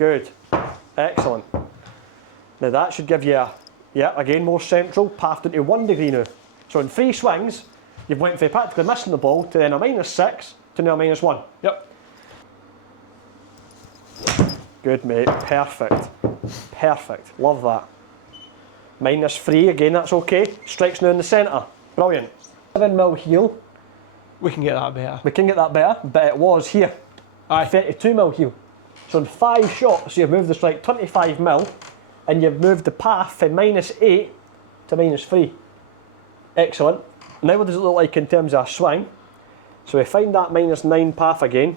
Good. Excellent. Now that should give you a, yeah, again more central, pathed into 1 degree now. So in 3 swings, you've went from practically missing the ball to then a -6 to now a -1. Yep. Good, mate. Perfect. Perfect. Love that. -3, again, that's okay. Strikes now in the centre. Brilliant. 7mm heel. We can get that better. We can get that better, but it was here. Aye. 32mm heel. So in 5 shots, you've moved the strike 25mm, and you've moved the path from -8 to -3. Excellent. Now what does it look like in terms of a swing? So we find that -9 path again.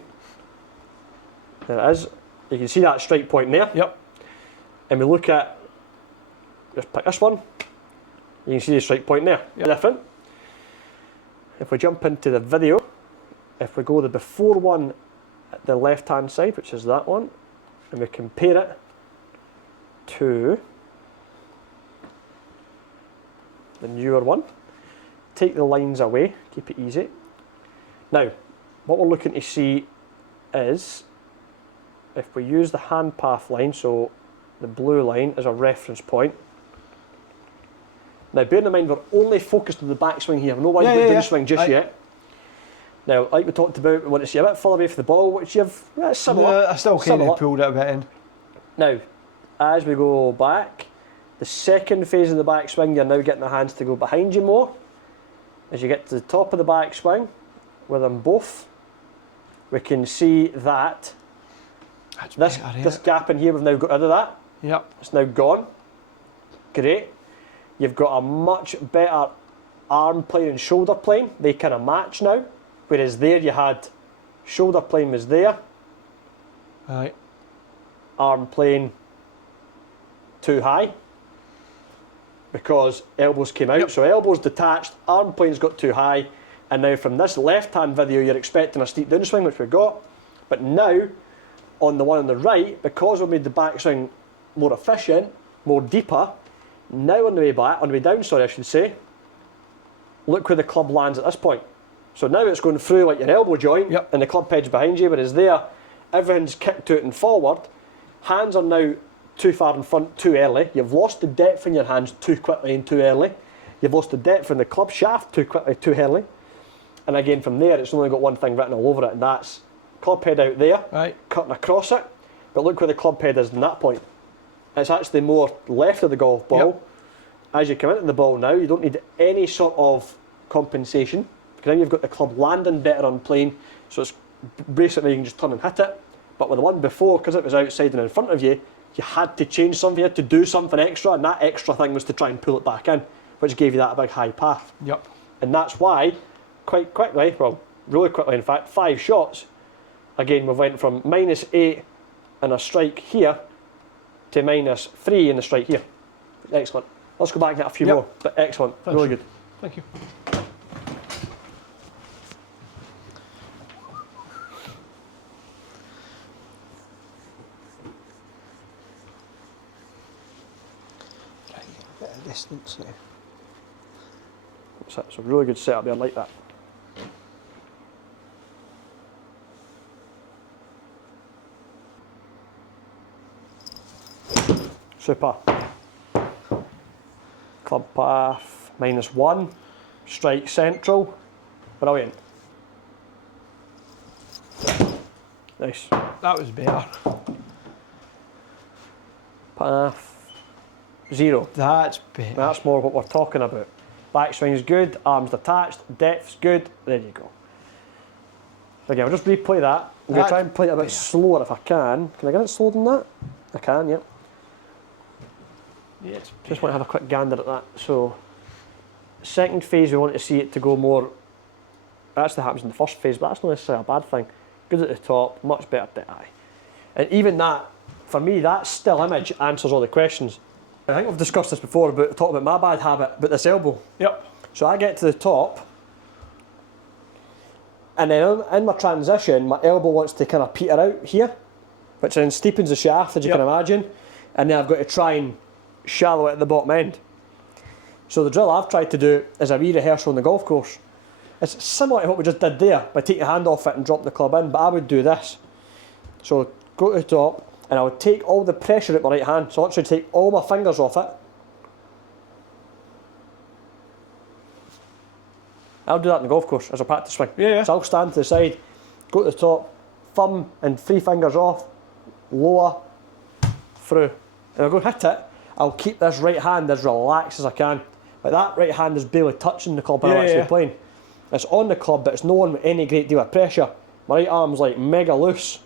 There it is. You can see that strike point there. Yep. And we look at, just pick this one. You can see the strike point there. Yep. Different. If we jump into the video, if we go the before one at the left hand side, which is that one, and we compare it to the newer one, take the lines away, keep it easy. Now, what we're looking to see is, if we use the hand path line, so the blue line as a reference point. Now, bearing in mind we're only focused on the backswing here, no one down swing just yet. Now, like we talked about, we want to see a bit further away from the ball, which you've similar. I still kind of pulled it a bit in. Now, as we go back, the second phase of the backswing, you're now getting the hands to go behind you more. As you get to the top of the backswing, with them both, we can see that this gap in here, we've now got rid of that. Yep. It's now gone. Great. You've got a much better arm plane and shoulder plane. They kind of match now. Whereas there you had shoulder plane was there. Right. Arm plane too high. Because elbows came out. Yep. So elbows detached, arm plane's got too high. And now from this left hand video you're expecting a steep downswing, which we got. But now on the one on the right, because we've made the backswing more efficient, more deeper, now on the way back, on the way down, sorry I should say, look where the club lands at this point. So now it's going through like your elbow joint, yep, and the club head's behind you, whereas there, everything's kicked out and forward. Hands are now too far in front too early. You've lost the depth in your hands too quickly and too early. You've lost the depth in the club shaft too quickly, too early. And again from there, it's only got one thing written all over it, and that's club head out there, right, cutting across it. But look where the club head is in that point. It's actually more left of the golf ball. Yep. As you come into the ball now, you don't need any sort of compensation, because then you've got the club landing better on plane, so it's basically you can just turn and hit it. But with the one before, because it was outside and in front of you, you had to change something, you had to do something extra, and that extra thing was to try and pull it back in, which gave you that big high path. Yep. And that's why, quite quickly, well, really quickly in fact, 5 shots, again we've went from -8 and a strike here to -3 and a strike here. Excellent. Let's go back and get a few more, but excellent, Thanks. really good. Thank you. Right, a bit of distance there. It's a really good setup there, I like that. Super. Club path, -1. Strike central. Brilliant. Nice. That was better. Path 0. That's better. That's more what we're talking about. Backswing's good, arms detached, depth's good. There you go. Again, I'll just replay that. I'm going to try and play it a bit slower if I can. Can I get it slower than that? I can, yep. Yeah, Just want to have a quick gander at that. So, second phase, we want to see it to go more. Actually happens in the first phase, but that's not necessarily a bad thing. Good at the top, much better at the eye. And even that, for me, that still image answers all the questions. I think we've discussed this before, about talking about my bad habit, about this elbow. Yep. So I get to the top, and then in my transition, my elbow wants to kind of peter out here, which then steepens the shaft, as you can imagine, and then I've got to try and shallow it at the bottom end. So the drill I've tried to do is a re-rehearsal on the golf course. It's similar to what we just did there, by taking your hand off it and drop the club in, but I would do this. So go to the top, and I would take all the pressure at my right hand. So I literally take all my fingers off it. I'll do that in the golf course as a practice swing. Yeah, yeah. So I'll stand to the side, go to the top, thumb and 3 fingers off, lower, through. And I'll go hit it. I'll keep this right hand as relaxed as I can. Like that right hand is barely touching the club when I'm actually playing. It's on the club, but it's not on with any great deal of pressure. My right arm's like mega loose.